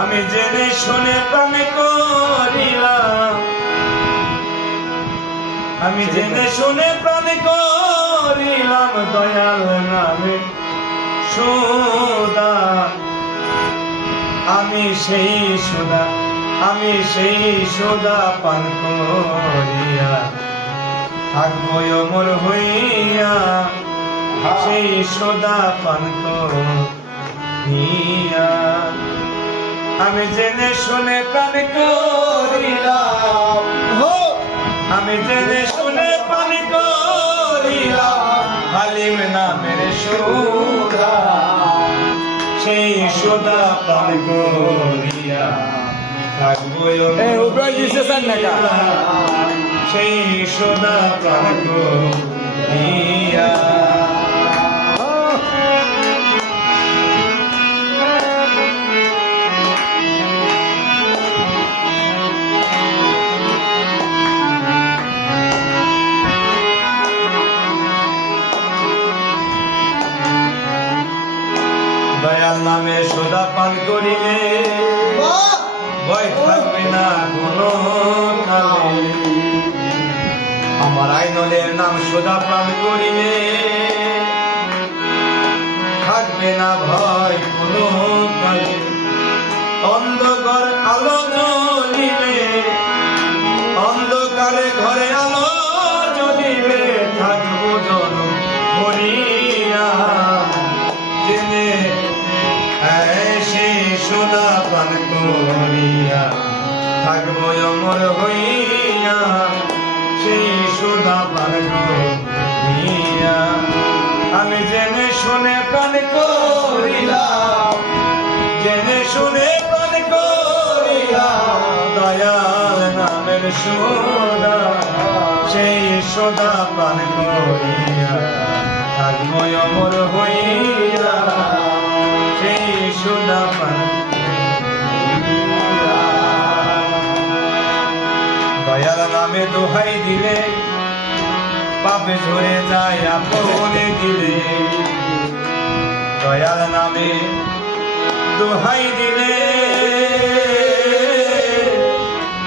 আমি জেনে শুনে প্রাণ করিলাম, আমি জেনে শুনে প্রাণ করিলাম দয়াল নামে সুদা। আমি সেই সুদা, আমি সেই সুদা পান করিয়া থাকবো অমর হইয়া, সেই সুদা পান করিয়া। আমি জেনে শুনে প্রাণ করিলাম, আমি জেনে শুনে প্রাণ করিলাম হালিম নামের সুদা, সেই সুদা পান করিয়া থাকবো সেই সুদা পান করিয়া। দয়াল নামে সুদা পান করিলে ভয় থাকবে না কোনো কালে। আমার আইনলের নাম সুদা পান করিলে থাকবে না ভয় কোনো কালে। অন্ধকার আলো জ্বলিবে, অন্ধকারে ঘরে আলো জ্বলিবে থাকবো জন ভরিয়া। জেনে সেই সুদা পান করিয়া থাকবো অমর হইয়া, সেই সুদা পান করিয়া। আমি জেনে শুনে প্রাণ করিলাম, জেনে শুনে প্রাণ করিলাম দয়াল নামের সুদা, সেই সুদা পান করিয়া থাকবো অমর হইয়া, সেই সুদা পান করিয়া। দয়াল নামে দোহাই দিলে পাপে ঝরে যায় আপনে দিলে। দয়াল নামে দোহাই দিলে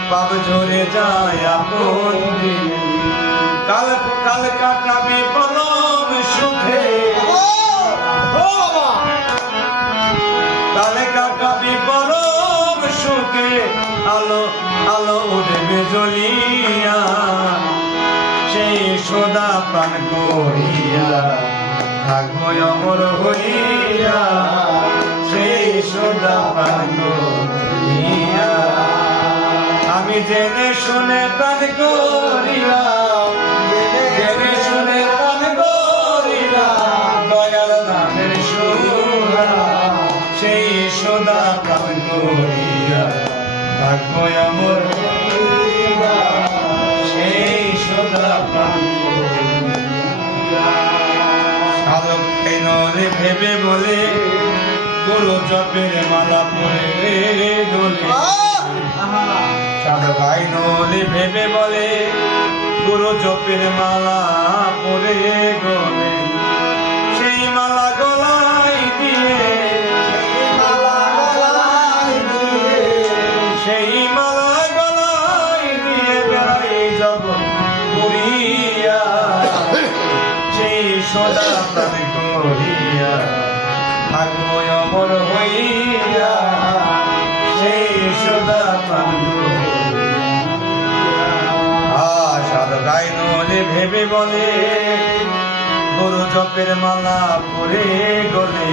পাপ ঝরে যায় আপন দিলে। কাল কাল কাটাবি পরম সুখে, কাল কাটাবি পরম সুখে। আলো আলো উঠবে জ্বলিয়া, সেই সুদা পান করিয়া থাকবো অমর হইয়া, সেই সুদা পান করিয়া। আমি জেনে শুনে প্রাণ করিলাম, জেনে শুনে প্রাণ করিলাম দয়াল নামের সুদা, সেই সুদা প্রাণ করিয়া থাকবো অমর হইয়া, সেই সুদা প্রাণ করিয়া। সাধক নরে ভেবে বলে গুরু জপের মালা পরে গলে। সাধক নরে ভেবে বলে গুরু জপের মালা পরে গলে। সেই মালা গলায় দিয়ে, সেই মালা গলায় দিয়ে বেড়াই যাব ঘুরিয়া, সেই সুদা প্রাণ করিয়া থাকবো অমর হইয়া, সেই সুদা প্রাণ করিয়া। সাধক নলে ভেবে বলে গুরু জপের মালা পরে গলে।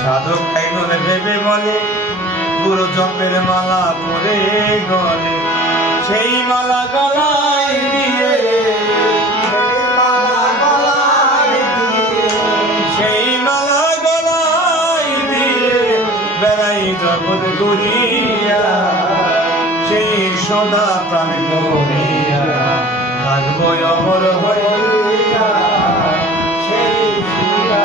সাধক নলে ভেবে বলে গুরু জপের মালা পরে গলে। সেই মালা গলায় দিয়ে, সেই মালা গলায় দিয়ে বেড়াই জগৎ ঘুরিয়া, সেই সুদা প্রাণ করিয়া থাকবো অমর হইয়া, সেই সুদা।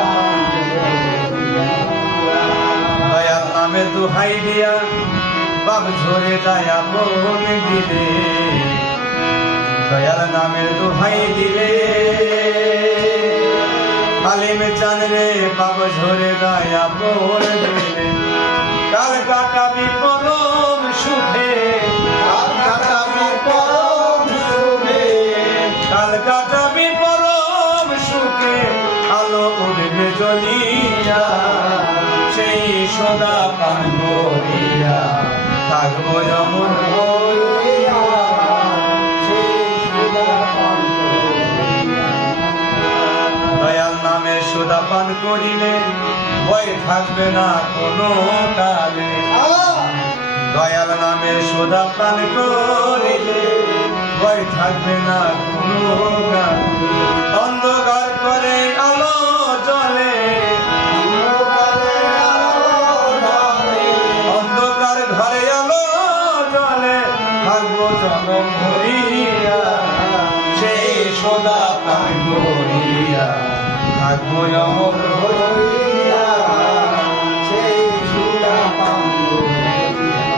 দয়াল নামে দোহাই দিয়া বাপ ঝরে যায় আপন দিলে। দয়াল নামের দোহাই দিলে কালিম চান রে পাব ঝরে গায়া পড়ে দিলে কাল কাটাবি পরম সুখে কাল কাটাবি পরম সুখে কাল কাটাবি পরম সুখে আলো উঠবে জ্বলিয়া সেই সদা পান করিয়া থাকবো অমর হইয়া সেই সুদা পান করিয়া। দয়াল নামে সুদা পান করিলে ভয় থাকবে না কোনো কালে দয়াল নামে সুদা পান করিলে ভয় থাকবে না কোনো কালে অন্ধকার করে আলো জ্বলে অন্ধকারে আলো জ্বলে, অন্ধকার ঘরে আলো জ্বলে থাকবো জনম ভরিয়া সেই সদা পান করিয়া থাকবো অমর হইয়া সেই সুদা পান করিয়া।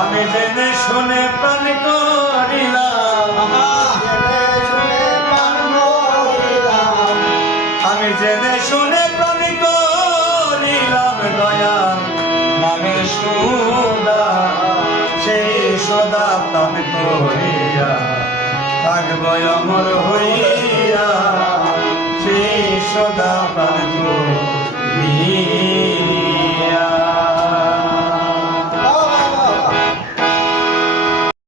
আমি জেনে শুনে প্রাণ করিলাম জেনে শুনে পান করিলাম, আমি জেনে শুনে প্রাণ করিলাম দয়া নামে সুদা সেই সদা প্রাণ করিয়া থাকবো অমর হইয়া সেই সদা